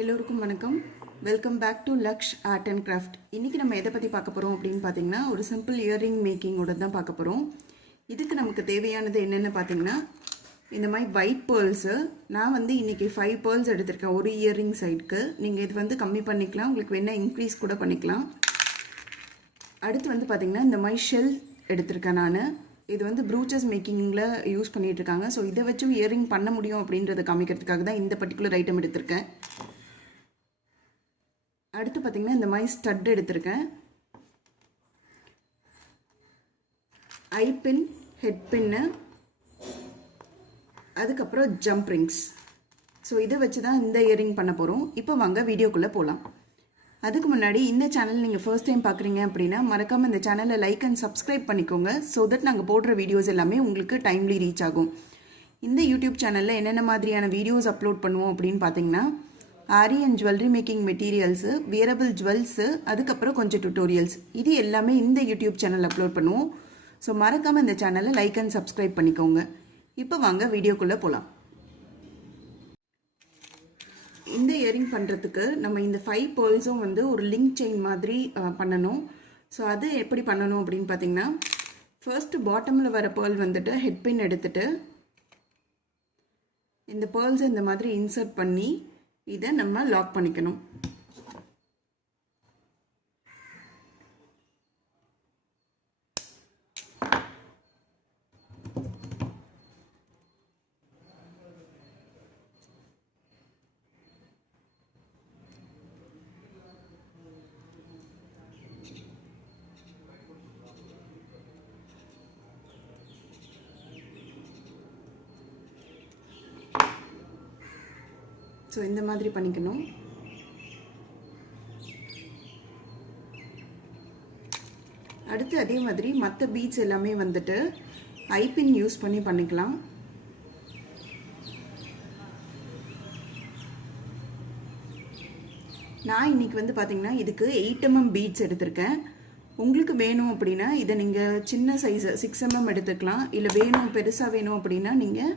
எல்லோருக்கும் வணக்கம். Welcome back to Laksh art and craft. இன்றைக்கி நம்ம எதை பற்றி பார்க்க போகிறோம் அப்படின்னு பார்த்தீங்கன்னா, ஒரு சிம்பிள் இயரிங் மேக்கிங்கோட தான் பார்க்க போகிறோம். இதுக்கு நமக்கு தேவையானது என்னென்னு பார்த்தீங்கன்னா, இந்த மாதிரி ஒயிட் பேர்ல்ஸு. நான் இன்றைக்கி 5 பேர்ல்ஸ் எடுத்திருக்கேன் ஒரு இயரிங் சைடுக்கு. நீங்கள் இது கம்மி பண்ணிக்கலாம், உங்களுக்கு வேணால் இன்க்ரீஸ் கூட பண்ணிக்கலாம். அடுத்து பார்த்தீங்கன்னா, இந்த மாதிரி ஷெல் எடுத்திருக்கேன் நான். இது ப்ரூச்சஸ் மேக்கிங்கில் யூஸ் பண்ணிகிட்ருக்காங்க. ஸோ இதை வச்சும் இயரிங் பண்ண முடியும் அப்படின்றத காமிக்கிறதுக்காக தான் இந்த பர்டிகுலர் ஐட்டம் எடுத்திருக்கேன். அடுத்து பார்த்தீங்கன்னா, இந்த மாதிரி ஸ்டட் எடுத்திருக்கேன். ஐபின், ஹெட் பின்னு, அதுக்கப்புறம் ஜம்ப் ரிங்ஸ். ஸோ இதை வச்சு தான் இந்த இயரிங் பண்ண போகிறோம். இப்போ வாங்க வீடியோக்குள்ளே போகலாம். அதுக்கு முன்னாடி இந்த சேனல் நீங்கள் ஃபர்ஸ்ட் டைம் பார்க்குறீங்க அப்படின்னா மறக்காமல் இந்த சேனலை லைக் அண்ட் சப்ஸ்கிரைப் பண்ணிக்கோங்க. ஸோ தட் நாங்கள் போடுற வீடியோஸ் எல்லாமே உங்களுக்கு டைம்லி ரீச் ஆகும். இந்த யூடியூப் சேனலில் என்னென்ன மாதிரியான வீடியோஸ் அப்லோட் பண்ணுவோம் அப்படின்னு பார்த்தீங்கன்னா, aari and jewellery making materials, wearable jewels, அதுக்கப்புறம் கொஞ்சம் டுட்டோரியல்ஸ், இது எல்லாமே இந்த யூடியூப் சேனல் அப்லோட் பண்ணுவோம். ஸோ மறக்காமல் இந்த சேனலை லைக் அண்ட் சப்ஸ்கிரைப் பண்ணிக்கோங்க. இப்போ வாங்க வீடியோக்குள்ளே போகலாம். இந்த இயரிங் பண்ணுறதுக்கு நம்ம இந்த 5 பேர்ல்ஸும் ஒரு லிங்க் செயின் மாதிரி பண்ணணும். ஸோ அது எப்படி பண்ணணும் அப்படின்னு பார்த்தீங்கன்னா, ஃபர்ஸ்ட்டு பாட்டமில் வர பேர்ல் ஹெட் பின் எடுத்துகிட்டு இந்த பேர்ல்ஸை இந்த மாதிரி இன்சர்ட் பண்ணி இதை நம்ம லாக் பண்ணிக்கணும். ஸோ இந்த மாதிரி பண்ணிக்கணும். அடுத்து அதே மாதிரி மற்ற பீட்ஸ் எல்லாமே ஐபின் யூஸ் பண்ணி பண்ணிக்கலாம். நான் இன்னைக்கு பார்த்தீங்கன்னா இதுக்கு 8 mm பீட்ஸ் எடுத்திருக்கேன். உங்களுக்கு வேணும் அப்படின்னா இதை நீங்கள் சின்ன சைஸ் 6 mm எடுத்துக்கலாம். இல்லை வேணும் பெருசாக வேணும் அப்படின்னா நீங்கள்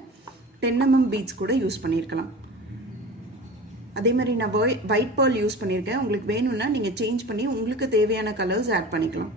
10 mm பீட்ஸ் கூட யூஸ் பண்ணியிருக்கலாம். அதே மாதிரி நான் ஒயிட் பேர்ல் யூஸ் பண்ணியிருக்கேன். உங்களுக்கு வேணும்னா நீங்கள் சேஞ்ச் பண்ணி உங்களுக்கு தேவையான கலர்ஸ் ஆட் பண்ணிக்கலாம்.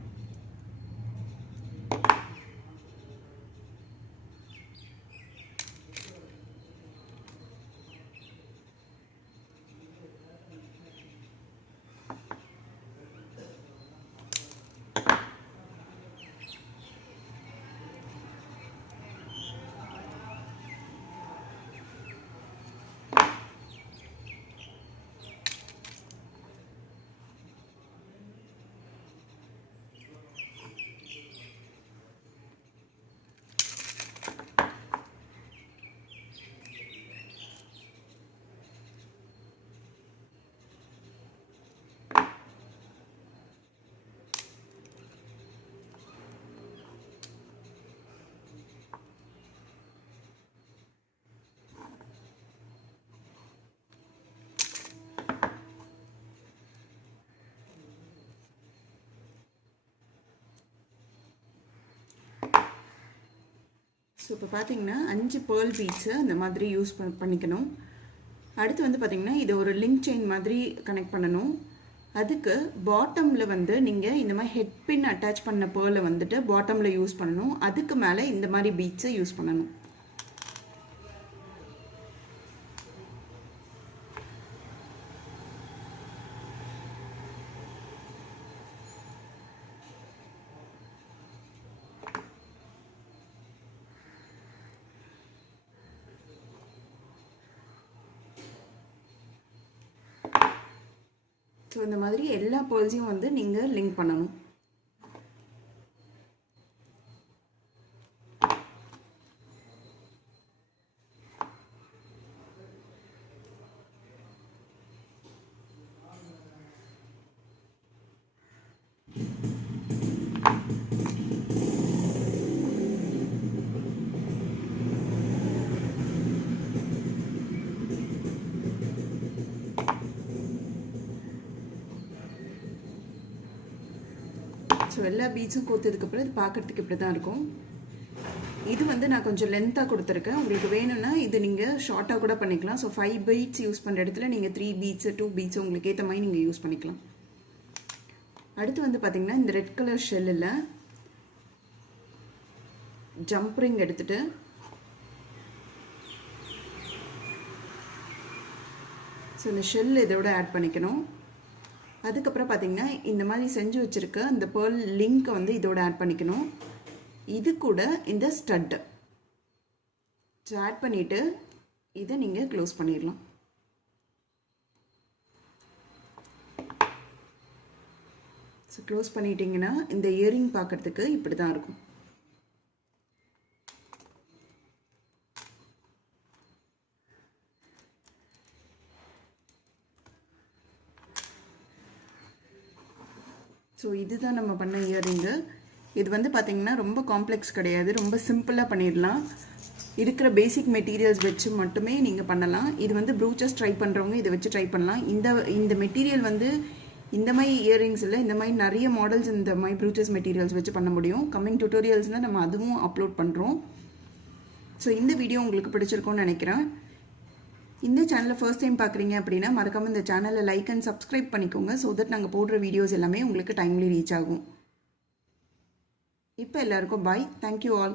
ஸோ இப்போ பார்த்தீங்கன்னா 5 பேர்ல் பீட்ஸை அந்த மாதிரி யூஸ் பண்ணிக்கணும். அடுத்து பார்த்தீங்கன்னா இதை ஒரு லிங்க் செயின் மாதிரி கனெக்ட் பண்ணணும். அதுக்கு பாட்டமில் நீங்கள் இந்த மாதிரி ஹெட் பின் அட்டாச் பண்ண பேர்லை பாட்டமில் யூஸ் பண்ணணும். அதுக்கு மேலே இந்த மாதிரி பீட்ஸை யூஸ் பண்ணணும். ஸோ இந்த மாதிரி எல்லா பேர்ல்ஸையும் நீங்கள் லிங்க் பண்ணணும். ஸோ எல்லா பீட்ஸும் கோத்ததுக்கப்புறம் இது பார்க்குறதுக்கு இப்படி தான் இருக்கும். இது வந்து நான் கொஞ்சம் லென்த்தாக கொடுத்துருக்கேன். உங்களுக்கு வேணும்னா இது நீங்கள் ஷார்ட்டாக கூட பண்ணிக்கலாம். ஸோ 5 பீட்ஸ் யூஸ் பண்ணுற இடத்துல நீங்கள் 3 பீட்ஸு 2 பீட்ஸு உங்களுக்கு ஏற்ற மாதிரி நீங்கள் யூஸ் பண்ணிக்கலாம். அடுத்து வந்து பார்த்திங்கன்னா இந்த ரெட் கலர் ஷெல்லில் ஜம்ப் ரிங் எடுத்துகிட்டு ஸோ இந்த ஷெல் இதோட ஆட் பண்ணிக்கணும். அதுக்கப்புறம் பார்த்திங்கன்னா இந்த மாதிரி செஞ்சு வச்சுருக்க இந்த பேர்ல் லிங்க்கை வந்து இதோட ஆட் பண்ணிக்கணும். இது கூட இந்த ஸ்டட்டு ஆட் பண்ணிவிட்டு இதை நீங்கள் க்ளோஸ் பண்ணிடலாம். ஸோ க்ளோஸ் பண்ணிட்டீங்கன்னா இந்த இயரிங் பார்க்குறதுக்கு இப்படி தான் இருக்கும். ஸோ இதுதான் நம்ம பண்ண இயரிங்கு. இது வந்து பார்த்திங்கன்னா ரொம்ப காம்ப்ளெக்ஸ் கிடையாது, ரொம்ப சிம்பிளாக பண்ணிடலாம். இருக்கிற பேசிக் மெட்டீரியல்ஸ் வச்சு மட்டுமே நீங்கள் பண்ணலாம். இது வந்து ப்ரூச்சஸ் ட்ரை பண்ணுறவங்க இதை வச்சு ட்ரை பண்ணலாம். இந்த மெட்டீரியல் வந்து இந்த மாதிரி இயரிங்ஸ் இல்லை, இந்த மாதிரி நிறைய மாடல்ஸ் இந்த மாதிரி ப்ரூச்சஸ் மெட்டீரியல்ஸ் வச்சு பண்ண முடியும். கம்மிங் டியூட்டோரியல்ஸ்னால் நம்ம அதுவும் அப்லோட் பண்ணுறோம். ஸோ இந்த வீடியோ உங்களுக்கு பிடிச்சிருக்கும்னு நினைக்கிறேன். இந்த சேனலை ஃபர்ஸ்ட் டைம் பார்க்குறீங்க அப்படின்னா மறக்காமல் இந்த சேனலை லைக் அண்ட் சப்ஸ்கிரைப் பண்ணிக்கோங்க. ஸோ தட் நாங்கள் போடுற வீடியோஸ் எல்லாமே உங்களுக்கு டைம்லி ரீச் ஆகும். இப்போ எல்லாருக்கும் பாய். Thank you all.